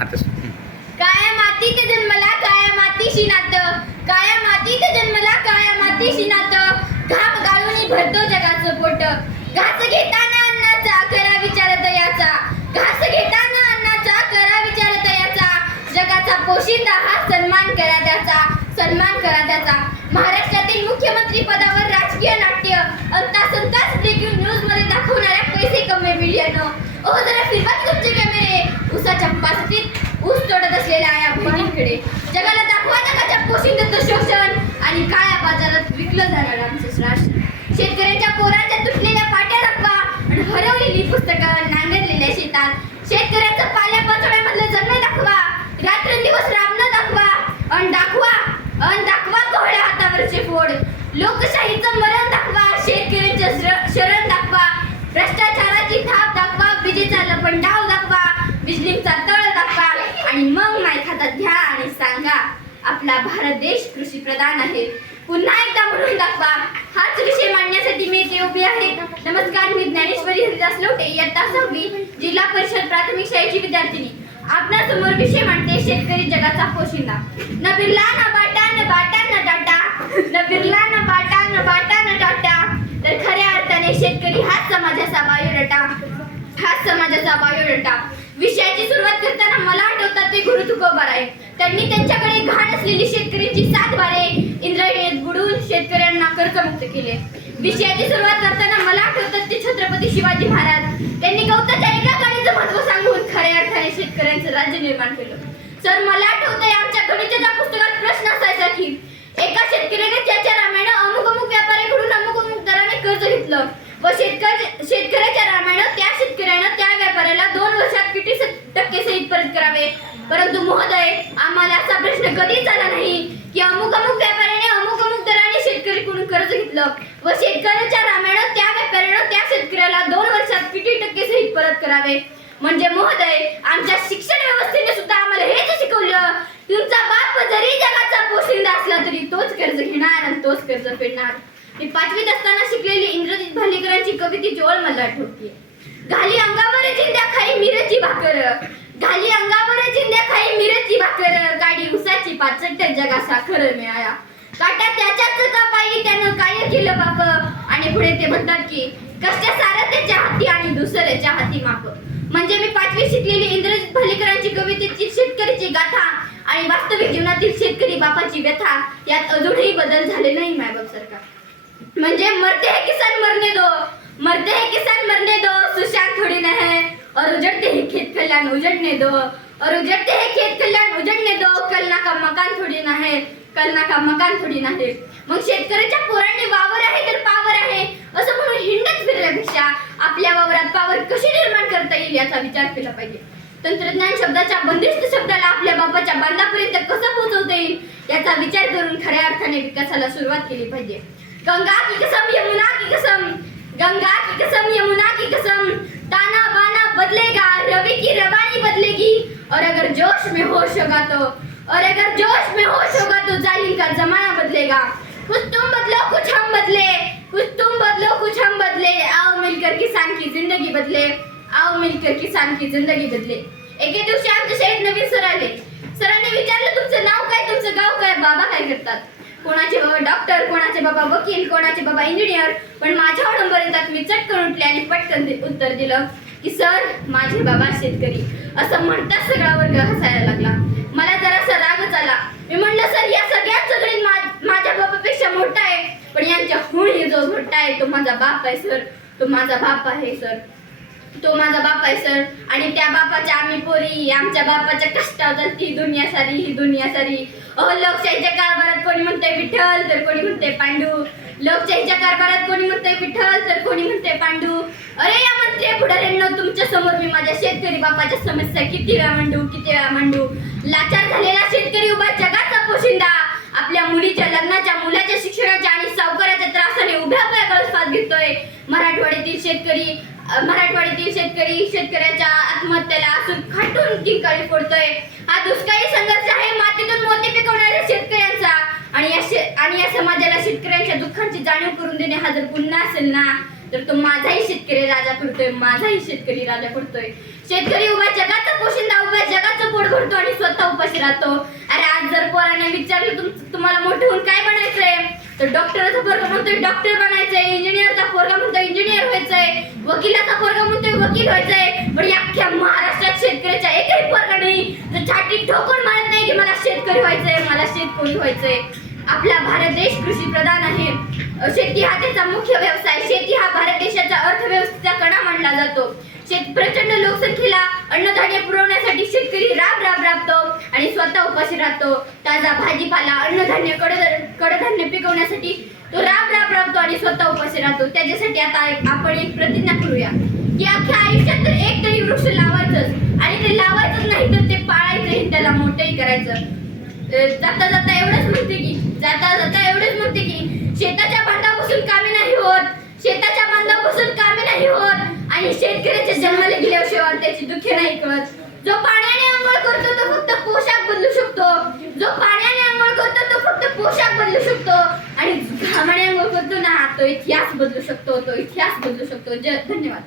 आता काया माती ते जन्मला काया मातीशी नातं काया माती ते जन्मला काया मातीशी नातं घाम गाळून भरतो जगाचं पोट. घास घेताना अन्नाचा करा विचार दयाचा. घास घेताना अन्नाचा करा विचार दयाचा. जगाचा पोशिंदा हा सन्मान करा त्याचा. सन्मान करा त्याचा. महाराष्ट्रातील मुख्यमंत्री पदावर राजकीय नाट्य. अंता संतास ब्रेकिंग न्यूजमध्ये दाखवणाऱ्या पैसे कमी मिलियन. ओ जरा फिरवा तुमचे उसाच्या पासतीत ऊस तोडत असलेल्या आया बहिणींकडे जगाला दाखवा जगाच्या पोशिंदाचं शोषण? आणि काळ्या बाजारात विकलं जाणार आमचं राशन शेतकऱ्यांच्या पोरांच्या तुटलेल्या पाट्या दाखवा आणि हरवलेली पुस्तकं नांगरलेल्या शेतात. शेतकऱ्याचं पाल्या पाचोळ्यामधलं जगणं दाखवा. रात्रंदिवस राबणं दाखवा. अन दाखवा. अन दाखवा कोहळ्या हातावरचे फोड. लोकशाहीचं मरण दाखवा. शेतकऱ्यांचं शरण दाखवा. भ्रष्टाचाराची थाप दाखवा. विजेचा लपंडाव दाखवा बिजलीचा तळ दाखवा आणि मग नाही खातात घ्या आणि सांगा आपला भारत देश कृषी प्रधान आहे. पुन्हा एकदा म्हणून दाखवा हाच विषय मांडण्यासाठी मी इथे उभी आहे. नमस्कार मी ज्ञानेश्वरी हरिदास लोटे इयत्ता सहावी जिल्हा परिषद प्राथमिक शाळेची विद्यार्थिनी. आपल्यासमोर विषय मांडते शेतकरी जगाचा पोशिंदा. न बिरला न बाटा न बाटा न टाटा. न बिरला न बाटा न बाटा न टाटा. तर खऱ्या अर्थाने शेतकरी हाच समाजाचा बायोडटा. हाच समाजाचा बायोडटा. विषयाची सुरुवात करताना मला आठवतात ते गुरु तुकोबाराय त्यांनी त्यांच्याकडे घाण असलेली शेतकऱ्यांची सात बारे इंद्रायणीत बुडून शेतकऱ्यांना कर्जमुक्त केले. विषयाची सुरुवात करताना मला आठवतात ते छत्रपती शिवाजी महाराज. त्यांनी गवताच्या एका गाडीचं महत्त्व सांगून खऱ्या अर्थाने शेतकऱ्यांचं राज्य निर्माण केलं. सर मला आठवतंय आमच्या गणिताच्या पुस्तकात प्रश्न असायचा की एका शेतकऱ्याने त्याच्या रामायण अमुक अमुक व्यापाऱ्याकडून अमुक अमुक दराने कर्ज घेतलं व शेतकरी शेतकऱ्याच्या रामायण त्या शेतकऱ्यानं त्या व्यापाऱ्याला दोन वर्षात किती स- टक्के सहित परत करावे. परंतु महोदय आम्हाला असा प्रश्न कधीच आला नाही की अमुक अमुक व्यापाऱ्याने अमुक अमुक दराने शेतकरीकडून कर्ज घेतलं व शेतकऱ्याच्या रामायण त्या व्यापाऱ्यानं त्या शेतकऱ्याला दोन वर्षात किती टक्के सहित परत करावे? म्हणजे महोदय आमच्या शिक्षण व्यवस्थेने सुद्धा आम्हाला हेच शिकवलं तुमचा बाप जरी जगाचा पोशिंदा असला तरी तोच कर्ज घेणार आणि तोच कर्ज फेडणार. मी पाचवीत असताना शिकलेली इंद्रजित भालेकरांची कवितेची ओळ मला आठवते घाली अंगावर जिंद्या खाई मिरची भाकर. घाली अंगावर जिंद्या खाई मिरची भाकर. गाडी उसाची पाचट जगा साखर मिळाया. काटा त्याच्याच कापाई त्यानं काय केलं बाप? आणि पुढे ते म्हणतात की कष्ट सारं त्याच्या हाती आणि दुसऱ्याच्या हाती माप. म्हणजे मी पाचवी शिकलेली इंद्रजित भालेकरांची कवितेची शेतकरीची गाथा आणि वास्तविक जीवनातील शेतकरी बापाची व्यथा यात अजूनही बदल झाले नाही मायबाप सरकार. म्हणजे मरते हैं किसान मरने दो मरते हैं किसान मरने दो सुशांत थोड़ी न है और उजड़ते हैं कल्याण उजड़ने दो. और उजड़ते हैं खेत कल्याण उजड़ने दो. कलना का मकान थोडी ना है कलना का मकान थोडी ना है. मग शेतकऱ्याच्या पोरांनी वावर आहे तर पावर आहे. असं म्हणून हिंडत फिरल्यापेक्षा आपल्या वावरात पावर कशी निर्माण करता येईल याचा विचार केला पाहिजे. तंत्रज्ञान शब्दाच्या बंदिस्त शब्दाला आपल्या बापाच्या बांधापर्यंत कसं पोहोचवता येईल याचा विचार करून खऱ्या अर्थाने विकासाला सुरुवात केली पाहिजे. गंगा की कसम यमुना की कसम. गंगा की कसम यमुना की कसम ताना बाना बदलेगा रवि की रवानी बदलेगी। और अगर जोश में होश होगा तो और अगर जोश में होश होगा तो जालिम का जमाना बदलेगा। कुछ तुम बदलो कुछ हम बदले। कुछ तुम बदलो कुछ हम बदले। आओ मिलकर किसान की जिंदगी बदले। आओ मिलकर किसान की जिंदगी बदले। एके दिवशी आमच्या शाळेत नवीन सर आले सरांनी विचारलं तुमचं नाव काय तुमचं गाव काय? बाबा काय करतात? कोणाचे बाबा डॉक्टर कोणाचे बाबा वकील कोणाचे बाबा इंजिनियर पण माझ्या ऑडंबरीतात मी चटकन उठले आणि पटकन उत्तर दिलं की सर माझे बाबा शेतकरी. असं म्हणताच सगळा वर्ग हसायला लागला. मला जरासा रागच आला. मी म्हणलं सर या सगळ्यात सगळी माझ्या बाबापेक्षा मोठा आहे पण यांच्या हुणी जो मोठा आहे तो माझा बाप आहे सर. तो माझा बाप आहे सर. तो माझा बाप आहे सर. आणि त्या बापाच्या आम्ही पोरी आमच्या बापाच्या कष्टावर ती दुनिया सारी ही दुनिया सारी. अहो लोकशाहीच्या कारभारात कोणी म्हणतंय विठ्ठल तर कोणी म्हणते पांडू. लोकशाहीच्या कारभारात कोणी म्हणतंय विठ्ठल तर कोणी म्हणते पांडू. अरे या मंत्री पुढाऱ्यांना तुमच्यासमोर मी माझ्या शेतकरी बापाच्या समस्या किती वेळा मांडू किती वेळा मांडू? लाचार झालेला शेतकरी उभा जगाचा पोशिंदा. आपल्या मुलीच्या लग्नाच्या मुलाच्या मराठवाड्यातील शेतकरी मराठवाड्यातील शेतकरी शेतकऱ्याच्या आत्महत्येला असून खाटून किंकाळी फोडतोय. हा दुष्काळी संघर्ष आहे. मातीतून मोती पिकवणाऱ्या शेतकऱ्यांचा आणि या आणि या समाजाला शेतकऱ्यांच्या दुःखांची जाणीव करून देणे हा जर पुन्हा असेल ना तर तो माझाही शेतकरी राजा करतोय माझाही शेतकरी राजा करतोय शेतकरी उभा जगाचा पोशिंदा उभा जगाचं पोट स्वतः उपाशी राहतो. अरे आज जर पोराने विचारलं तुम तुम्हाला मोठे होऊन काय बनायचंय तर डॉक्टरचा पोरगा म्हणतोय डॉक्टर बनायचंय इंजिनियरचा पोरगा म्हणतोय इंजिनियर व्हायचंय वकिलाचा पोरगा म्हणतोय वकील व्हायचंय पण अख्ख्या महाराष्ट्रात शेतकऱ्याच्या एकही पोरगा नाही. तर छाती ठोकून मारत नाही की मला शेतकरी व्हायचंय मला शेतकरी व्हायचंय. आपला भारत देश कृषी प्रधान आहे. शेती हा त्याचा मुख्य व्यवसाय शेती हा भारत देशाच्या अर्थव्यवस्थेचा कणा मानला जातो. शेत प्रचंड लोकसंख्येला अन्नधान्य पुरवण्यासाठी शेतकरी राब राब राबतो आणि स्वतः उपाशी राहतो. ताजा भाजीपाला अन्नधान्य कडधान्य कडधान्य पिकवण्यासाठी तो राब राब राबतो आणि स्वतः उपाशी राहतो. त्याच्यासाठी आता एक- आपण एक प्रतिज्ञा करूया की अख्ख्या आयुष्यात तर एक तरी वृक्ष लावायचंच. आणि ते लावायचंच नाही तर ते पाळायचं त्याला मोठंही करायचं. जाता जाता एवढंच म्हणते की जाता जाता एवढंच म्हणते की शेताच्या बांधापासून कामे नाही होत. शेताच्या बांधापासून कामे नाही होत. आणि शेतकऱ्याच्या जन्माला गेल्याशिवाय त्याची दुःख नाही कळत. जो पाण्याने आंघोळ करतो तो फक्त पोशाख बदलू शकतो जो पाण्याने आंघोळ करतो तो फक्त पोशाख बदलू शकतो आणि घामाने आंघोळ करतो ना तो इतिहास बदलू शकतो तो इतिहास बदलू शकतो. ज धन्यवाद.